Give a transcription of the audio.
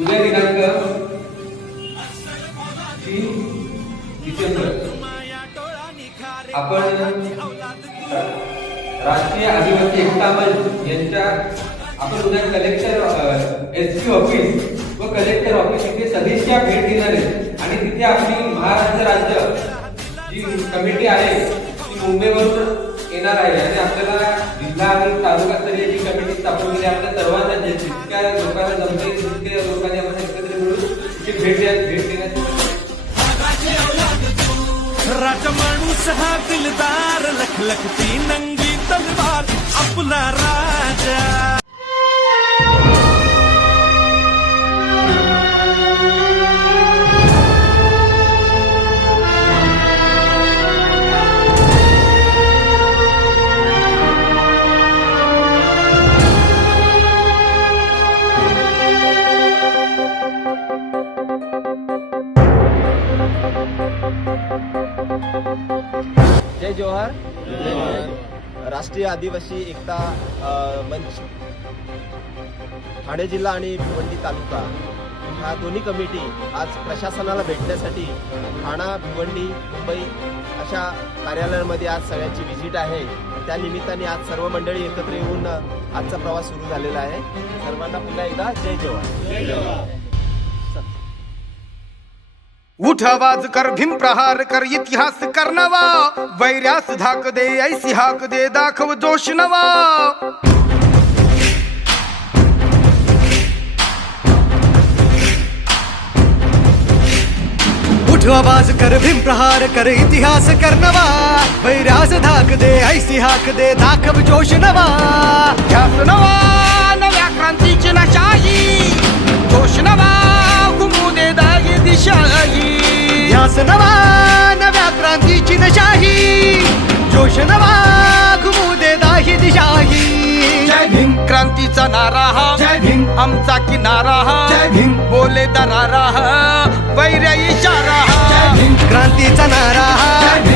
उद्या दिनांक तीन डिसेंबर. आपण राष्ट्रीय आदिवासी एकता मंच यांच्या आपण उद्या कलेक्टर एस पी ऑफिस व कलेक्टर ऑफिस इथे सदिच्छा भेट घेणार आहे. आणि तिथे आपली महाराष्ट्र राज्य जी कमिटी आहे ती मुंबईवरून येणार आहे. आणि आपल्याला जिल्हा आणि तालुकास्तरीय जी कमिटी स्थापन केली आपल्या सर्वांना जितक्या लोकांना जमते तितक्या लोकांनी आपण एकत्र मिळून ती भेट द्या भेट देण्याची राजा माणूस हा दिलदार लखलखती नंगी तलवार आपला राजा. जय जोहार. राष्ट्रीय आदिवासी एकता मंच. ठाणे जिल्हा आणि भिवंडी तालुका. ह्या दोन्ही कमिटी आज प्रशासनाला भेटण्यासाठी ठाणा भिवंडी मुंबई अशा कार्यालयांमध्ये आज सगळ्यांची व्हिजिट आहे. त्या निमित्ताने आज सर्व मंडळी एकत्र येऊन आजचा प्रवास सुरू झालेला आहे. सर्वांना पुन्हा एकदा जय जवान उठ आवाज़ कर, भीम प्रहार कर, इतिहास कर नवा। वैर्यास धाक दे, ऐसी हाक दे, दाखव जोश नवा। आवाज़ कर, भीम प्रहार कर, इतिहास कर नवा। वैर्यास धाक दे, ऐसी हाक दे, दाखव जोश नवा। नवा। भीम. क्रांतीचा नारा हा. जय भीम. आमचा किनारा हा. जय भीम. बोले दरारा हा. वैर इशारा हा. जय भीम. क्रांतीचा नारा हा.